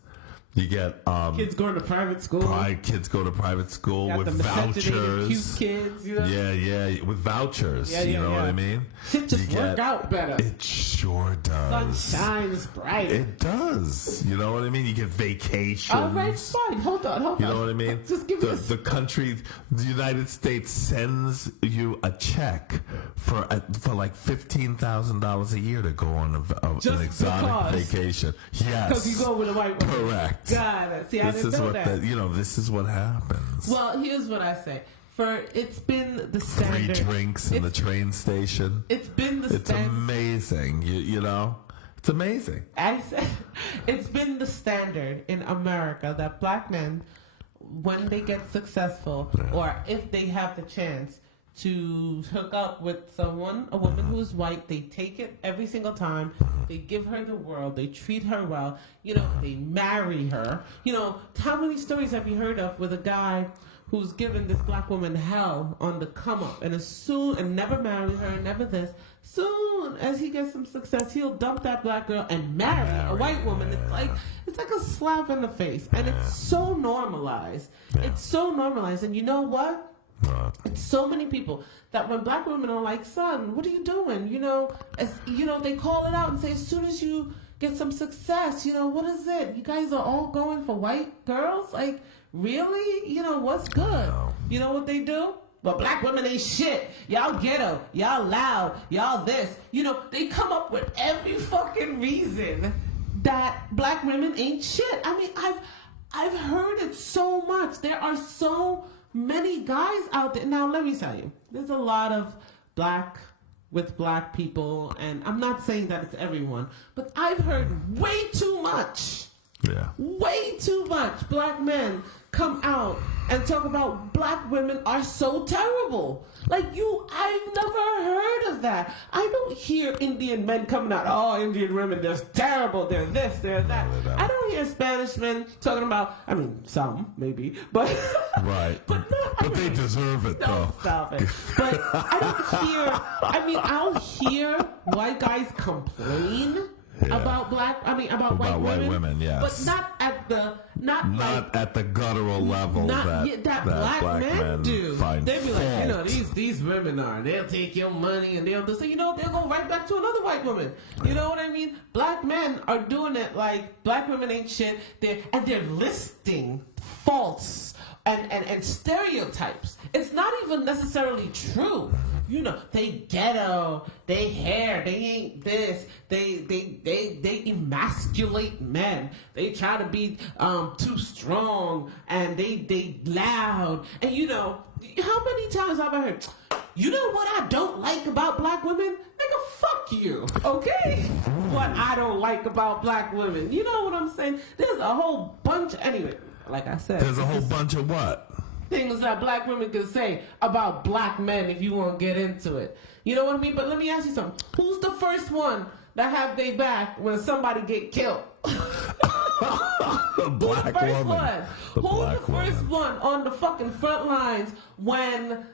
You get Kids going to private school. kids go to private school Got with the miscegenated vouchers. cute kids, Yeah, with vouchers. Yeah, you know what I mean? Shit just You work get- out better. It sure Sun does. shines bright. It does. You know what I mean? You get vacations. All right, fine. Hold on. You know what I mean? Just give me this. the country, the United States sends you a check for like $15,000 a year to go on an Just exotic because. vacation. Yes, Because you go with a white woman. correct. Got it. See, I This didn't is know what that. this is what happens. Well, here's what I say. It's been the Free standard. drinks in the train station. It's been the It's standard. amazing. You know, it's amazing. I said it's been the standard in America that black men, when they get successful, or if they have the chance to hook up with a woman who is white, they take it every single time. They give her the world. They treat her well. They marry her. How many stories have you heard of with a guy who's given this black woman hell on the come up, and never marry her, never this. Soon as he gets some success, he'll dump that black girl and marry a white woman. It's like a slap in the face, and it's so normalized. It's so normalized, and you know what? It's so many people that when black women are like, son, what are you doing? They call it out and say, as soon as you get some success, what is it? You guys are all going for white girls? Like, really? What's good? You know what they do? Well, black women ain't shit. Y'all ghetto. Y'all loud. Y'all this. They come up with every fucking reason that black women ain't shit. I mean, I've heard it so much. There are so many guys out there. Now, let me tell you, there's a lot of black people, and I'm not saying that it's everyone, but I've heard way too much black men come out and talk about black women are so terrible. I've never heard of that. I don't hear Indian men coming out, oh, Indian women, they're terrible, they're this, they're that. I don't hear Spanish men talking about, I mean, some, maybe, but... Right. but they deserve it, though. Don't stop it. But I'll hear white guys complain about about white women, yes. but not at the guttural level that black men do. find They'd be like, fault. these women are. They'll take your money and they'll say, they'll go right back to another white woman. You know what I mean? Black men are doing it like black women ain't shit. They're listing faults and stereotypes. It's not even necessarily true. They ghetto, they hair, they ain't this, they emasculate men. They try to be too strong, and they loud. And how many times have I heard, what I don't like about black women? Nigga, fuck you, okay? What I don't like about black women. You know what I'm saying? There's a whole bunch, anyway, like I said. There's a whole bunch of what? Things that black women can say about black men if you want to get into it. You know what I mean? But let me ask you something. Who's the first one that have they back when somebody get killed? The black woman. Who's the first one on the fucking front lines when,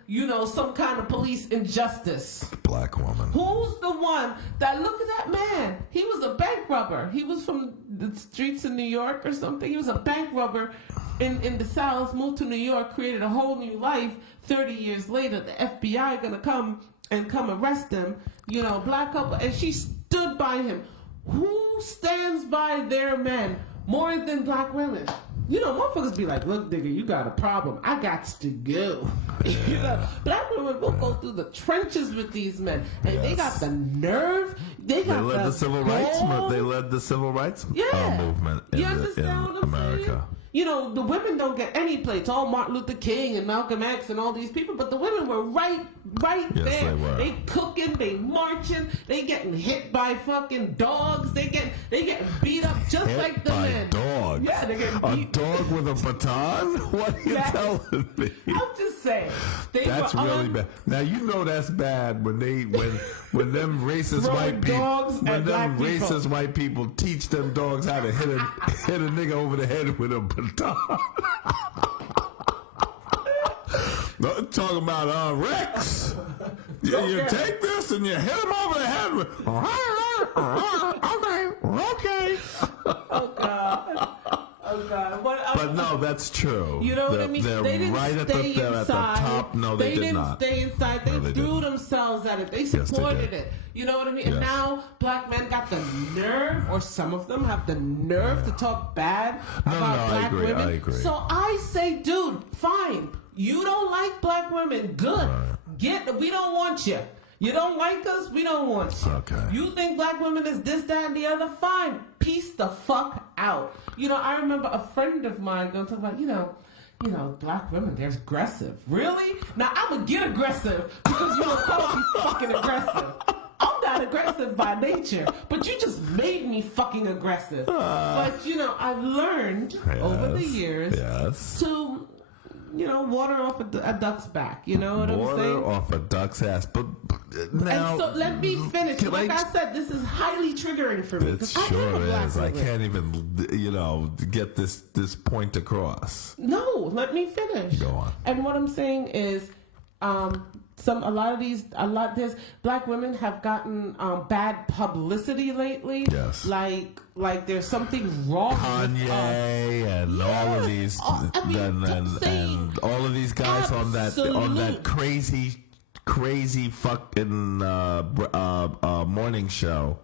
some kind of police injustice? Black woman. Who's the one that, look at that man. He was a bank robber. He was from the streets of New York or something. He was a bank robber in the South, moved to New York, created a whole new life. 30 years later, the FBI gonna come arrest him. Black couple, and she stood by him. Who stands by their men more than black women? Motherfuckers be like, look, nigga, you got a problem. I got to go. Black women will go through the trenches with these men. And they got the nerve. They led the civil rights movement. They led the civil rights movement in America. The women don't get any play. It's all Martin Luther King and Malcolm X and all these people, but the women were right yes, there. They were. They cooking, they marching, they getting hit by fucking dogs. They getting beat up just hit like the men. Dogs. Yeah, they getting beat. A dog with a baton? What are you telling me? I'm just saying. That's really bad. Now that's bad when them racist white white people teach them dogs how to hit a nigga over the head with a baton. Talking about Rex. You take this and you hit him over the head with. Okay. Oh God! But no, that's true. You know what I mean? They're they didn't right stay at the top. No, they did not. They didn't stay inside. They threw themselves at it. They supported it. You know what I mean? Yes. And now black men got the nerve, or some of them have the nerve to talk bad about black women. I agree. So I say, dude, fine. You don't like black women. Good. We don't want you. You don't like us, we don't want you. Okay. You think black women is this, that, and the other? Fine. Peace the fuck out. I remember a friend of mine going to talk about, black women, they're aggressive. Really? Now, I'm going to get aggressive because you don't call me fucking aggressive. I'm not aggressive by nature, but you just made me fucking aggressive. But, I've learned over the years to... water off a duck's back. You know what I'm saying? Water off a duck's ass. But now, and so let me finish. Like I said, this is highly triggering for me. It sure is. I can't even, get this point across. No, let me finish. Go on. And what I'm saying is, there's black women have gotten bad publicity lately. Yes. Like there's something wrong Kanye with us. and all of these and all of these guys on that crazy fucking morning show.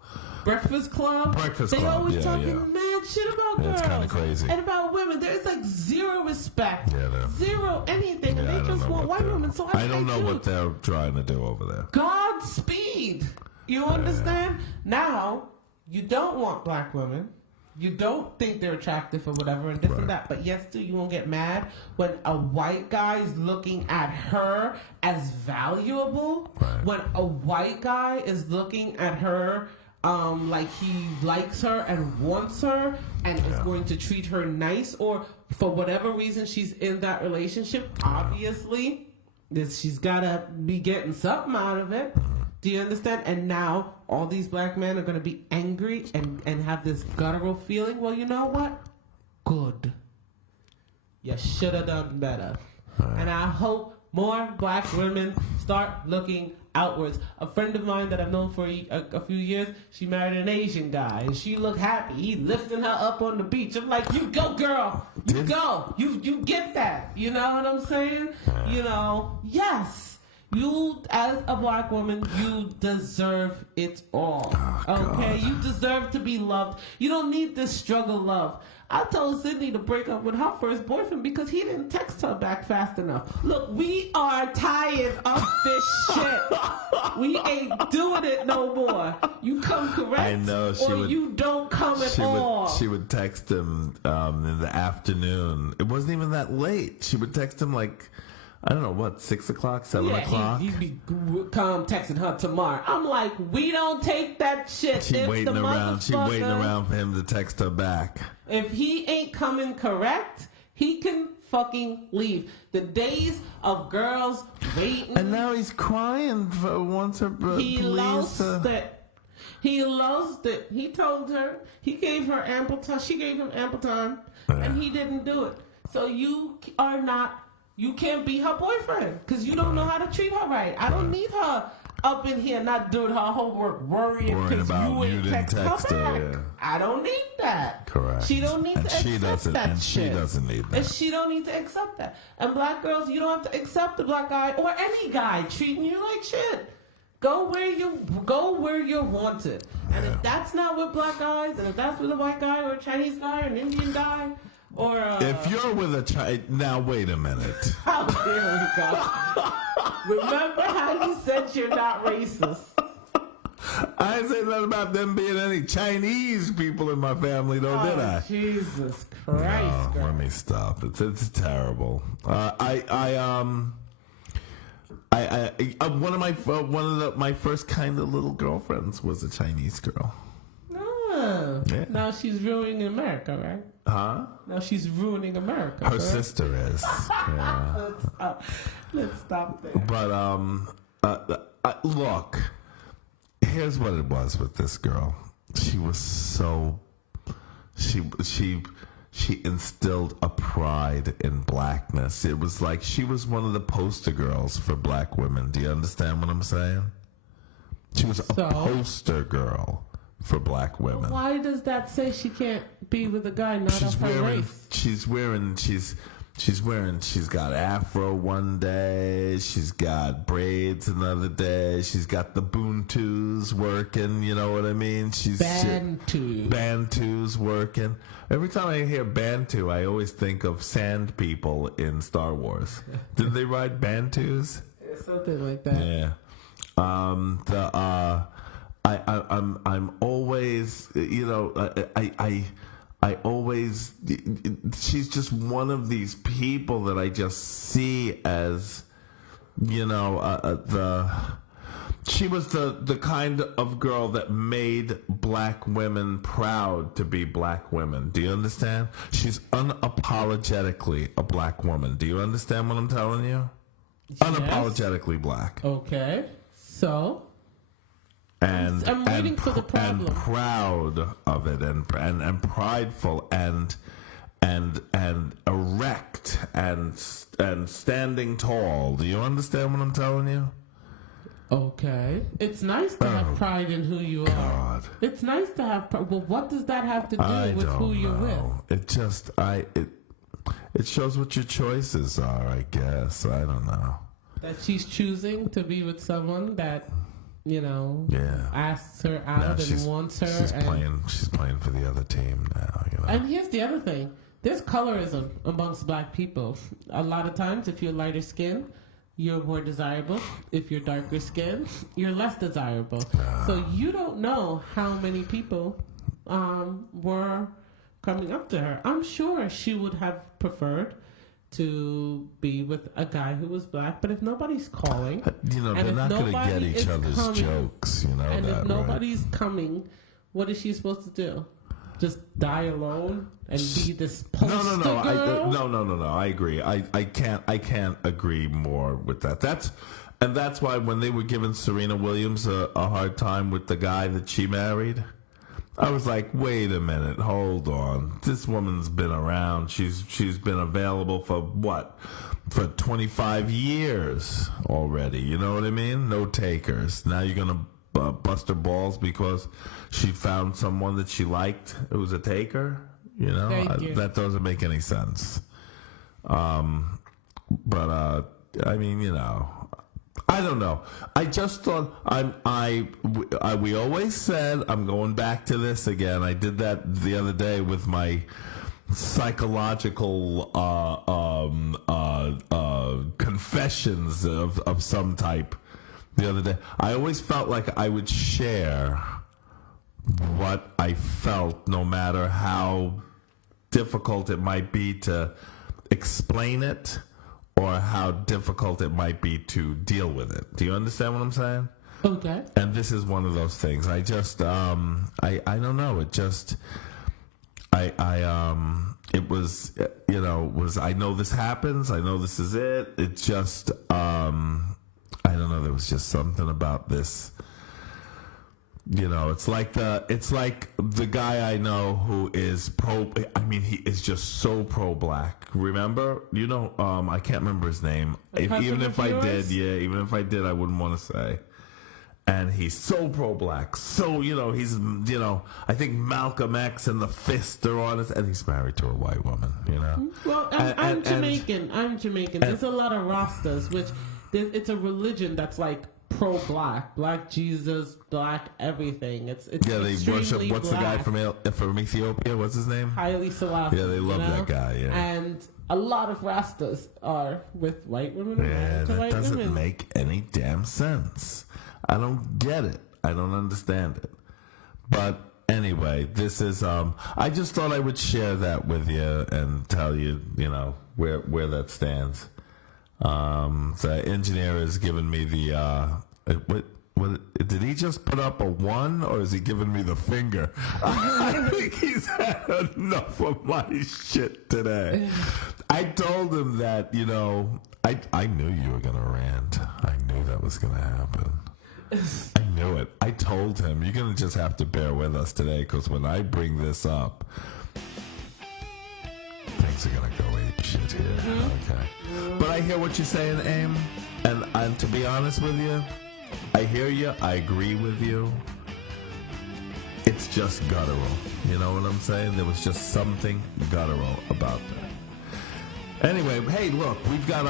Breakfast Club. They always talking mad shit about girls. It's kind of crazy. And about women. There's like zero respect. Zero anything. And I they just want white women. So I don't know what they're trying to do over there. Godspeed. You understand? Now, you don't want black women. You don't think they're attractive or whatever and this and that. But yes, too, you won't get mad when a white guy is looking at her as valuable. When a white guy is looking at her like he likes her and wants her and is going to treat her nice, or for whatever reason she's in that relationship, obviously she's gotta be getting something out of it. Do you understand? And now all these black men are gonna be angry and have this guttural feeling. Well, you know what? Good. You should have done better. And I hope more black women start looking outwards. A friend of mine that I've known for a few years, she married an Asian guy, and she looked happy. He lifting her up on the beach. I'm like, you go, girl. You go. You get that. You know what I'm saying? Yes. You, as a black woman, you deserve it all. Okay? You deserve to be loved. You don't need this struggle love. I told Sydney to break up with her first boyfriend because he didn't text her back fast enough. Look, we are tired of this shit. We ain't doing it no more. You come correct, I know, you don't come at all. She would text him in the afternoon. It wasn't even that late. She would text him like, I don't know, what, 6 o'clock, 7 o'clock? He'd be texting her tomorrow. I'm like, we don't take that shit. She waiting around for him to text her back. If he ain't coming correct, he can fucking leave. The days of girls waiting. And now he's crying for once her He lost it. He lost it. He told her, he gave her ample time. She gave him ample time, and he didn't do it. So you can't be her boyfriend because you don't know how to treat her right. I don't need her up in here not doing her homework, worrying because you ain't text her back. Yeah. I don't need that. Correct. She don't need to accept that shit. She doesn't need that. And she don't need to accept that. And black girls, you don't have to accept the black guy or any guy treating you like shit. Go where you're wanted. And if that's not with black guys, and if that's with a white guy or a Chinese guy or an Indian guy, or if you're with a now wait a minute. How dare we go? Remember how you said you're not racist? I didn't say nothing about them being any Chinese people in my family, though, did I? Jesus Christ! No, let me stop. It's terrible. One of my first kind of little girlfriends was a Chinese girl. Oh, yeah. Now she's ruining America, right? Huh? Now she's ruining America. Her correct? sister is. Yeah. Let's stop there. But look, here's what it was with this girl. She was so she instilled a pride in blackness. It was like she was one of the poster girls for black women. Do you understand what I'm saying? She was a poster girl for black women. Why does that say she can't be with a guy not of her race? She's got afro one day, she's got braids another day, she's got the Bantus working, you know what I mean? Bantus working. Every time I hear Bantu, I always think of sand people in Star Wars. Did they ride Bantus? Something like that. Yeah. I'm always, I always, she's just one of these people that I just see as, she was the kind of girl that made black women proud to be black women. Do you understand? She's unapologetically a black woman. Do you understand what I'm telling you? Yes. Unapologetically black. Okay. So? And I'm waiting for the problem. And proud of it, and prideful, and erect, and standing tall. Do you understand what I'm telling you? Okay, it's nice to have pride in who you are. It's nice to have pride. Well, what does that have to do with who you're with? It just it shows what your choices are. I guess I don't know. That she's choosing to be with someone that. Asks her out and wants her. She's playing for the other team now. And here's the other thing: there's colorism amongst black people. A lot of times, if you're lighter skinned, you're more desirable. If you're darker skinned, you're less desirable. So you don't know how many people were coming up to her. I'm sure she would have preferred to be with a guy who was black, but if nobody's calling, they're not going to get each other's jokes, and if nobody's coming, what is she supposed to do? Just die alone and be this poster girl? No. I agree. I can't agree more with that. That's why when they were giving Serena Williams a hard time with the guy that she married, I was like, wait a minute, hold on. This woman's been around. She's been available for what? For 25 years already. You know what I mean? No takers. Now you're going to bust her balls because she found someone that she liked who was a taker? That doesn't make any sense. I I don't know. I just thought we always said, I'm going back to this again. I did that the other day with my psychological confessions of some type the other day. I always felt like I would share what I felt, no matter how difficult it might be to explain it or how difficult it might be to deal with it. Do you understand what I'm saying? Okay. And this is one of those things. I just, I don't know. It just, it was, I know this happens. I know this is it. It's just, I don't know. There was just something about this. It's like the guy I know who is he is just so pro-black. Remember? I can't remember his name. Even if I did, I wouldn't want to say. And he's so pro-black. So, he's, I think Malcolm X and the fist are on his, and he's married to a white woman, Well, I'm Jamaican. I'm Jamaican. There's a lot of Rastas, which it's a religion that's like pro-black, black Jesus, black everything. It's yeah. They worship. What's black. the guy from Ethiopia? What's his name? Haile Selassie. Yeah, they love that guy. Yeah, and a lot of Rastas are with white women. Yeah, that doesn't women. make any damn sense. I don't get it. I don't understand it. But anyway, this is. I just thought I would share that with you and tell you, where that stands. The engineer has given me the what did he just put up a 1 or is he giving me the finger? I think he's had enough of my shit today. I told him that I knew you were gonna rant. I knew that was gonna happen. I knew it. I told him you're gonna just have to bear with us today because when I bring this up, things are gonna go ape shit here. Okay. But I hear what you're saying, Aim, and to be honest with you, I hear you. I agree with you. It's just guttural. You know what I'm saying? There was just something guttural about that. Anyway, hey, look, we've got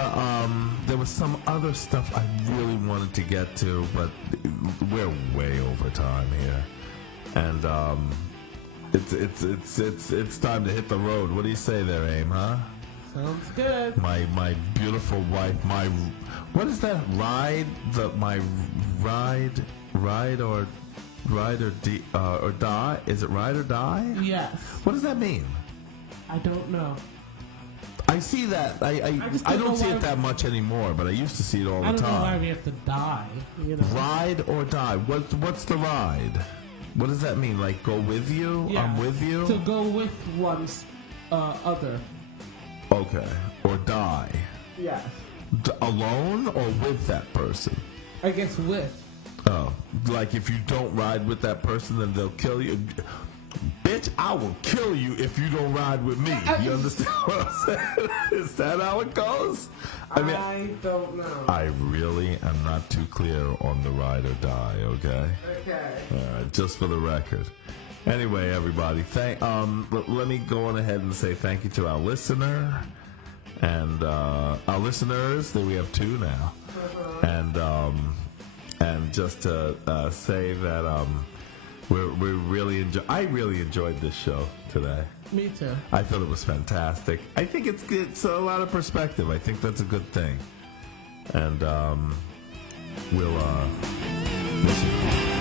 there was some other stuff I really wanted to get to, but we're way over time here, and it's time to hit the road. What do you say there, Aim? Huh? Sounds good. My beautiful wife. What is that? Ride or die? Is it ride or die? Yes. What does that mean? I don't know. I see that. I don't see it that much anymore, but I used to see it all the time. I don't know why we have to die. Ride or die. What's the ride? What does that mean? Like go with you? Yeah. I'm with you? To go with one's other. Okay. Or die. Yeah. Alone or with that person? I guess with. Oh, like if you don't ride with that person, then they'll kill you. Bitch, I will kill you if you don't ride with me. You understand what I'm saying? Is that how it goes? I don't know. I really am not too clear on the ride or die, okay? Okay. All right, just for the record. Anyway, everybody, let me go on ahead and say thank you to our listener and our listeners. That we have 2 now, and just to say that we really I really enjoyed this show today. Me too. I thought it was fantastic. I think it's a lot of perspective. I think that's a good thing, and we'll miss you.